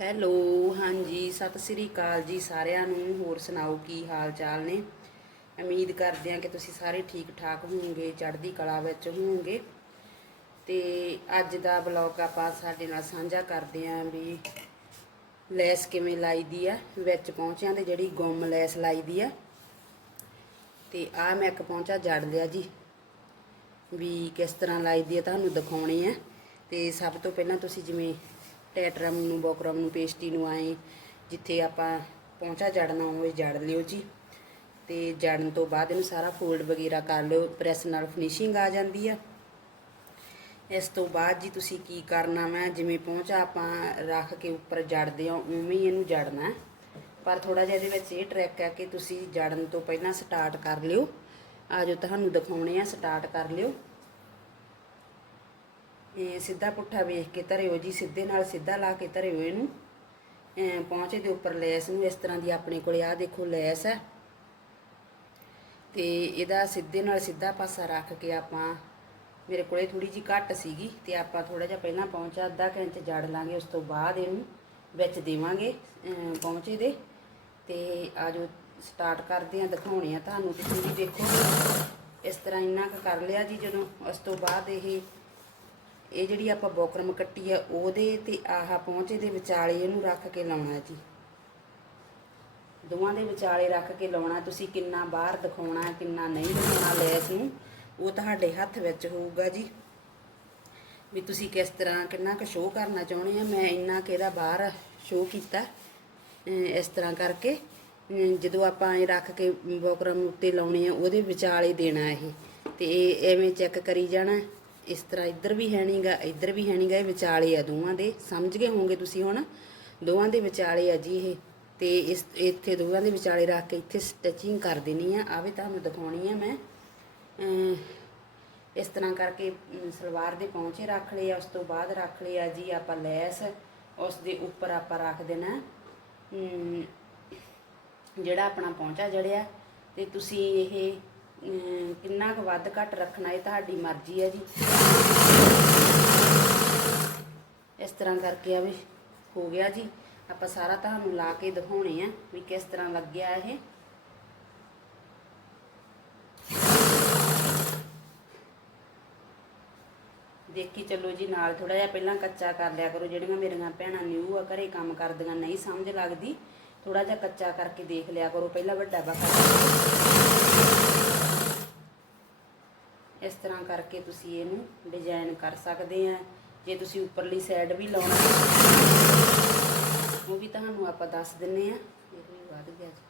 Hello, ਹਾਂਜੀ, ਸਤਿ ਸ੍ਰੀ ਅਕਾਲ ਜੀ ਸਾਰਿਆਂ ਨੂੰ। ਹੋਰ ਸੁਣਾਓ, ਕੀ ਹਾਲ ਚਾਲ ਨੇ? ਉਮੀਦ ਕਰਦੇ ਹਾਂ ਕਿ ਤੁਸੀਂ ਸਾਰੇ ਠੀਕ ਠਾਕ ਹੋਵੋਗੇ, ਚੜ੍ਹਦੀ ਕਲਾ ਵਿੱਚ ਹੋਵੋਗੇ। ਤੇ ਅੱਜ ਦਾ ਬਲੌਗ ਆਪਾਂ ਸਾਡੇ ਨਾਲ ਸਾਂਝਾ ਕਰਦੇ ਹਾਂ ਵੀ ਲੈਸ ਕਿਵੇਂ ਲਾਈਦੀ ਆ। ਵਿੱਚ ਪਹੁੰਚਿਆਂ ਦੇ ਜਿਹੜੀ ਗੁੰਮ ਲੈਸ ਲਾਈਦੀ ਆ। ਤੇ ਆ ਮੈਂ ਇੱਕ ਪਹੁੰਚਾ ਜੜ ਲਿਆ ਜੀ, ਵੀ ਕਿਸ ਤਰ੍ਹਾਂ ਲਾਈਦੀ ਆ ਤੁਹਾਨੂੰ ਦਿਖਾਉਣੀ ਆ। ਤੇ ਸਭ ਤੋਂ ਪਹਿਲਾਂ ਤੁਸੀਂ ਜਿਵੇਂ ਟੈਟਰਮ ਨੂੰ, ਬੋਕਰਮ ਨੂੰ, ਪੇਸਟੀ ਨੂੰ ਆਏ ਜਿੱਥੇ ਆਪਾਂ ਪਹੁੰਚਾ ਜੜਨਾ ਹੋਵੇ, ਜੜ ਲਿਓ ਜੀ। ਤੇ ਜੜਨ ਤੋਂ ਬਾਅਦ ਇਹਨੂੰ ਸਾਰਾ ਫੋਲਡ ਵਗੈਰਾ ਕਰ ਲਿਓ, ਪ੍ਰੈਸ ਨਾਲ ਫਿਨਿਸ਼ਿੰਗ ਆ ਜਾਂਦੀ ਆ। ਇਸ ਤੋਂ ਬਾਅਦ ਜੀ ਤੁਸੀਂ ਕੀ ਕਰਨਾ ਵਾ, ਜਿਵੇਂ ਪਹੁੰਚਾ ਆਪਾਂ ਰੱਖ ਕੇ ਉੱਪਰ ਜੜਦੇ ਆ, ਉਵੇਂ ਹੀ ਇਹਨੂੰ ਜੜਨਾ ਪਰ ਥੋੜਾ ਜਿਹਾ ਇਹਦੇ ਵਿੱਚ ਇਹ ਟਰੈਕ ਹੈ ਕਿ ਤੁਸੀਂ ਜੜਨ ਤੋਂ ਪਹਿਲਾਂ ਸਟਾਰਟ ਕਰ ਲਿਓ। ਆ ਜੋ ਤੁਹਾਨੂੰ ਦਿਖਾਉਣੇ ਆ ਸਟਾਰਟ ਕਰ ਲਿਓ। ਇਹ ਸਿੱਧਾ ਪੁੱਠਾ ਵੇਖ ਕੇ ਧਰਿਓ ਜੀ, ਸਿੱਧੇ ਨਾਲ ਸਿੱਧਾ ਲਾ ਕੇ ਧਰਿਓ ਇਹਨੂੰ। ਪਹੁੰਚੇ ਦੇ ਉੱਪਰ ਲੈਸ ਨੂੰ ਇਸ ਤਰ੍ਹਾਂ ਦੀ ਆਪਣੇ ਕੋਲੇ ਆ ਦੇਖੋ ਲੈਸ ਹੈ। ਤੇ ਇਹਦਾ ਸਿੱਧੇ ਨਾਲ ਸਿੱਧਾ ਪਾਸਾ ਰੱਖ ਕੇ ਆਪਾਂ, ਮੇਰੇ ਕੋਲੇ ਥੋੜੀ ਜੀ ਘੱਟ ਸੀਗੀ ਤੇ ਆਪਾਂ ਥੋੜਾ ਜਿਹਾ ਪਹਿਲਾਂ ਪਹੁੰਚਾ ਅੱਧਾ ਕੁ ਇੰਚ ਜੜ ਲਾਂਗੇ, ਉਸ ਤੋਂ ਬਾਅਦ ਇਹਨੂੰ ਵਿੱਚ ਦੇਵਾਂਗੇ ਪਹੁੰਚੇ ਦੇ। ਤੇ ਆਜੋ ਸਟਾਰਟ ਕਰਦੇ ਆ ਦਿਖਾਉਣੇ ਆ ਤੁਹਾਨੂੰ। ਤੇ ਤੁਸੀਂ ਦੇਖੋ, ਇਸ ਤਰ੍ਹਾਂ ਇੰਨਾ ਕੁ ਕਰ ਲਿਆ ਜੀ ਜਦੋਂ, ਉਸ ਤੋਂ ਬਾਅਦ ਇਹ ਇਹ ਜਿਹੜੀ ਆਪਾਂ ਬੋਕਰਮ ਕੱਟੀ ਆ, ਉਹਦੇ ਤੇ ਆਹ ਪਹੁੰਚੇ ਦੇ ਵਿਚਾਲੇ ਇਹਨੂੰ ਰੱਖ ਕੇ ਲਾਉਣਾ ਜੀ। ਦੋਵਾਂ ਦੇ ਵਿਚਾਲੇ ਰੱਖ ਕੇ ਲਾਉਣਾ, ਤੁਸੀਂ ਕਿੰਨਾ ਬਾਹਰ ਦਿਖਾਉਣਾ, ਕਿੰਨਾ ਨਹੀਂ ਦਿਖਾਉਣਾ ਲੈਸ ਨੂੰ, ਉਹ ਤੁਹਾਡੇ ਹੱਥ ਵਿੱਚ ਹੋਊਗਾ ਜੀ। ਵੀ ਤੁਸੀਂ ਕਿਸ ਤਰ੍ਹਾਂ, ਕਿੰਨਾ ਕੁ ਸ਼ੋਅ ਕਰਨਾ ਚਾਹੁੰਦੇ ਆ, ਮੈਂ ਇੰਨਾ ਕਿ ਇਹਦਾ ਬਾਹਰ ਸ਼ੋਅ ਕੀਤਾ ਇਸ ਤਰ੍ਹਾਂ ਕਰਕੇ ਜਦੋਂ ਆਪਾਂ ਇਹ ਰੱਖ ਕੇ ਬੋਕਰਮ ਉੱਤੇ ਲਾਉਣੇ ਆ, ਉਹਦੇ ਵਿਚਾਲੇ ਦੇਣਾ ਇਹ, ਤੇ ਇਹ ਐਵੇਂ ਚੈੱਕ ਕਰੀ ਜਾਣਾ। ਇਸ ਤਰ੍ਹਾਂ ਇੱਧਰ ਵੀ ਹੈ ਨਹੀਂਗਾ ਇੱਧਰ ਵੀ ਹੈ ਨਹੀਂਗਾ ਇਹ ਵਿਚਾਲੇ ਆ ਦੋਵਾਂ ਦੇ। ਸਮਝ ਗਏ ਹੋਵੋਗੇ ਤੁਸੀਂ ਹੁਣ? ਦੋਵਾਂ ਦੇ ਵਿਚਾਲੇ ਆ ਜੀ ਇਹ। ਤੇ ਇਸ, ਇੱਥੇ ਦੋਵਾਂ ਦੇ ਵਿਚਾਲੇ ਰੱਖ ਕੇ ਇੱਥੇ ਸਟਿਚਿੰਗ ਕਰ ਦੇਣੀ ਆ। ਆਵੇ ਤੁਹਾਨੂੰ ਦਿਖਾਉਣੀ ਆ ਮੈਂ। ਇਸ ਤਰ੍ਹਾਂ ਕਰਕੇ ਸਲਵਾਰ ਦੇ ਪਹੁੰਚੇ ਰੱਖ ਲਏ ਆ, ਉਸ ਤੋਂ ਬਾਅਦ ਰੱਖ ਲਏ ਆ ਜੀ ਆਪਾਂ ਲੈਸ। ਉਸ ਦੇ ਉੱਪਰ ਆਪਾਂ ਰੱਖ ਦੇਣਾ। ਜਿਹੜਾ ਆਪਣਾ ਪਹੁੰਚਾ ਜੜਿਆ। ਤੇ ਤੁਸੀਂ ਇਹ ਕਿੰਨਾ ਕੁ ਵੱਧ ਘੱਟ ਰੱਖਣਾ ਇਹ ਤੁਹਾਡੀ ਮਰਜ਼ੀ ਹੈ ਜੀ। ਇਸ ਤਰ੍ਹਾਂ ਕਰਕੇ ਆ ਵੀ ਹੋ ਗਿਆ ਜੀ। ਆਪਾਂ ਸਾਰਾ ਤੁਹਾਨੂੰ ਲਾ ਕੇ ਦਿਖਾਉਣੇ ਆ ਵੀ ਕਿਸ ਤਰ੍ਹਾਂ ਲੱਗਿਆ ਇਹ। ਦੇਖੀ ਚੱਲੋ ਜੀ, ਨਾਲ ਥੋੜਾ ਜਿਹਾ ਪਹਿਲਾਂ ਕੱਚਾ ਕਰ ਲਿਆ ਕਰੋ। ਜਿਹੜੀਆਂ ਮੇਰੀਆਂ ਭੈਣਾਂ ਨਿਊ ਆ, ਘਰੇ ਕੰਮ ਕਰਦੀਆਂ, ਨਹੀਂ ਸਮਝ ਲੱਗਦੀ। ਥੋੜਾ ਜਿਹਾ ਕੱਚਾ ਕਰਕੇ ਦੇਖ ਲਿਆ ਕਰੋ। ਪਹਿਲਾਂ ਵੱਡਾ ਬਾਕਾ ਇਸ ਤਰ੍ਹਾਂ ਕਰਕੇ ਤੁਸੀਂ ਇਹਨੂੰ ਡਿਜ਼ਾਈਨ ਕਰ ਸਕਦੇ ਆ। ਜੇ ਤੁਸੀਂ ਉੱਪਰਲੀ ਸਾਈਡ ਵੀ ਲਾਉਣਾ, ਉਹ ਵੀ ਤੁਹਾਨੂੰ ਆਪਾਂ ਦੱਸ ਦਿੰਨੇ ਆ। ਇਹ ਵੀ ਵੱਧ ਗਿਆ ਜੀ।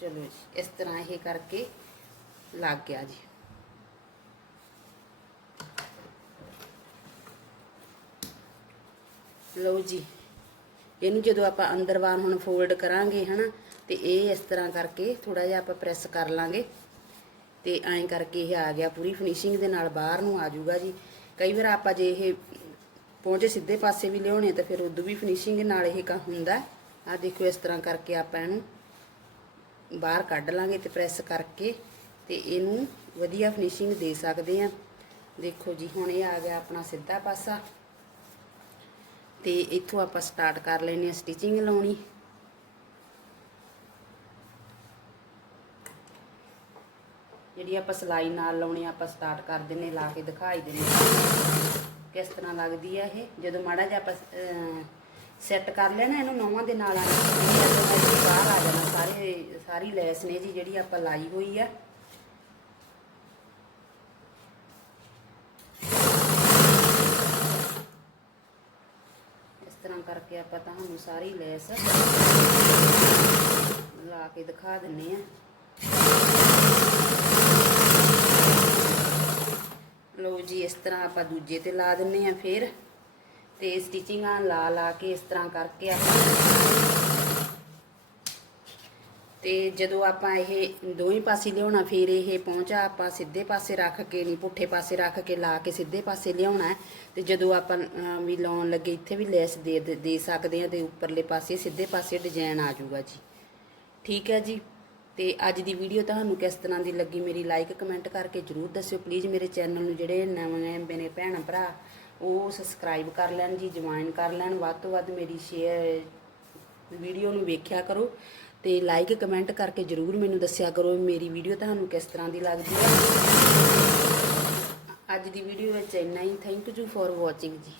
ਚਲੋ ਜੀ, ਇਸ ਤਰ੍ਹਾਂ ਇਹ ਕਰਕੇ ਲੱਗ ਗਿਆ ਜੀ। ਲਓ ਜੀ ਇਹਨੂੰ ਜਦੋਂ ਆਪਾਂ ਅੰਦਰ ਬਾਹਰ ਹੁਣ ਫੋਲਡ ਕਰਾਂਗੇ, ਹਨਾ, ਤੇ ਇਹ ਇਸ ਤਰ੍ਹਾਂ ਕਰਕੇ ਥੋੜਾ ਜਿਹਾ ਆਪਾਂ ਪ੍ਰੈਸ ਕਰ ਲਾਂਗੇ। ਤੇ ਐਂ ਕਰਕੇ ਇਹ ਆ ਗਿਆ, ਪੂਰੀ ਫਿਨਿਸ਼ਿੰਗ ਦੇ ਨਾਲ ਬਾਹਰ ਨੂੰ ਆ ਜਾਊਗਾ ਜੀ। ਕਈ ਵਾਰ ਆਪਾਂ ਜੇ ਇਹ ਪਹੁੰਚੇ ਸਿੱਧੇ ਪਾਸੇ ਵੀ ਲਿਆਉਣੇ, ਤਾਂ ਫਿਰ ਉਦੋਂ ਵੀ ਫਿਨਿਸ਼ਿੰਗ ਨਾਲ ਇਹ ਕੰਮ ਹੁੰਦਾ। ਆ ਦੇਖੋ ਇਸ ਤਰ੍ਹਾਂ ਕਰਕੇ ਆਪਾਂ ਇਹਨੂੰ ਬਾਹਰ ਕੱਢ ਲਾਂਗੇ ਤੇ ਪ੍ਰੈਸ ਕਰਕੇ ਤੇ ਇਹਨੂੰ ਵਧੀਆ ਫਿਨਿਸ਼ਿੰਗ ਦੇ ਸਕਦੇ ਆ ਦੇਖੋ ਜੀ, ਹੁਣ ਇਹ ਆ ਗਿਆ ਆਪਣਾ ਸਿੱਧਾ ਪਾਸਾ। ਤੇ ਇੱਥੋਂ ਆਪਾਂ ਸਟਾਰਟ ਕਰ ਲੈਨੇ ਆ ਸਟਿਚਿੰਗ ਲਾਉਣੀ। ਜਿਹੜੀ ਆਪਾਂ ਸਲਾਈ ਨਾਲ ਲਾਉਣੀ ਆਪਾਂ ਸਟਾਰਟ ਕਰ ਦਿੰਨੇ ਲਾ ਕੇ ਦਿਖਾਈ ਦਿੰਨੇ ਕਿਸ ਤਰ੍ਹਾਂ ਲੱਗਦੀ ਆ ਇਹ? ਜਦੋਂ ਮਾੜਾ ਜਿਹਾ ਆਪਾਂ ਸੈੱਟ ਕਰ ਲੈਣਾ ਇਹਨੂੰ ਨੌਵਾਂ ਦੇ ਨਾਲ ਬਾਹਰ ਆ ਜਾਣਾ, ਸਾਰੇ, ਸਾਰੀ ਲੈਸ ਨੇ ਜੀ, ਜਿਹੜੀ ਆਪਾਂ ਲਾਈ ਹੋਈ ਆ ਇਸ ਤਰ੍ਹਾਂ ਕਰਕੇ ਆਪਾਂ ਤੁਹਾਨੂੰ ਸਾਰੀ ਲੈਸ ਲਾ ਕੇ ਦਿਖਾ ਦਿੰਨੇ ਆ। ਲਓ ਜੀ, ਇਸ ਤਰ੍ਹਾਂ ਆਪਾਂ ਦੂਜੇ ਤੇ ਲਾ ਦਿੰਨੇ ਆ ਫਿਰ। ਤੇ ਸਟਿਚਿੰਗਾਂ ਲਾ ਲਾ ਕੇ ਇਸ ਤਰ੍ਹਾਂ ਕਰਕੇ ਆਪਾਂ ਤੇ ਜਦੋਂ ਆਪਾਂ ਇਹ ਦੋਵੇਂ ਪਾਸੇ ਲਿਆਉਣਾ, ਫਿਰ ਇਹ ਪਹੁੰਚਾ ਆਪਾਂ ਸਿੱਧੇ ਪਾਸੇ ਰੱਖ ਕੇ, ਨਹੀਂ ਪੁੱਠੇ ਪਾਸੇ ਰੱਖ ਕੇ ਲਾ ਕੇ ਸਿੱਧੇ ਪਾਸੇ ਲਿਆਉਣਾ ਹੈ। ਤੇ ਜਦੋਂ ਆਪਾਂ ਵੀ ਲਾਉਣ ਲੱਗੇ, ਇੱਥੇ ਵੀ ਲੈਸ ਦੇ ਦੇ- ਦੇ ਸਕਦੇ ਆ ਤੇ ਉੱਪਰਲੇ ਪਾਸੇ ਸਿੱਧੇ ਪਾਸੇ ਡਿਜ਼ਾਈਨ ਆ ਜਾਊਗਾ ਜੀ। ਠੀਕ ਹੈ ਜੀ? ਤੇ ਅੱਜ ਦੀ ਵੀਡੀਓ ਤੁਹਾਨੂੰ ਕਿਸ ਤਰ੍ਹਾਂ ਦੀ ਲੱਗੀ ਮੇਰੀ ਲਾਈਕ ਕਮੈਂਟ ਕਰਕੇ ਜਰੂਰ ਦੱਸਿਓ। ਪਲੀਜ਼ ਮੇਰੇ ਚੈਨਲ ਨੂੰ ਜਿਹੜੇ ਨਵੇਂ ਮੇਰੇ ਭੈਣ ਭਰਾ, ਉਹ ਸਬਸਕ੍ਰਾਈਬ ਕਰ ਲੈਣ ਜੀ ਜੁਆਇਨ ਕਰ ਲੈਣ। ਵੱਧ ਤੋਂ ਵੱਧ ਮੇਰੀ ਸ਼ੇਅਰ ਵੀਡੀਓ ਨੂੰ ਵੇਖਿਆ ਕਰੋ। ਤੇ ਲਾਈਕ ਕਮੈਂਟ ਕਰਕੇ ਜਰੂਰ ਮੈਨੂੰ ਦੱਸਿਆ ਕਰੋ ਮੇਰੀ ਵੀਡੀਓ ਤੁਹਾਨੂੰ ਕਿਸ ਤਰ੍ਹਾਂ ਦੀ ਲੱਗਦੀ ਹੈ। ਅੱਜ ਦੀ ਵੀਡੀਓ ਵਿੱਚ ਇੰਨਾ ਹੀ। Thank you for watching ji.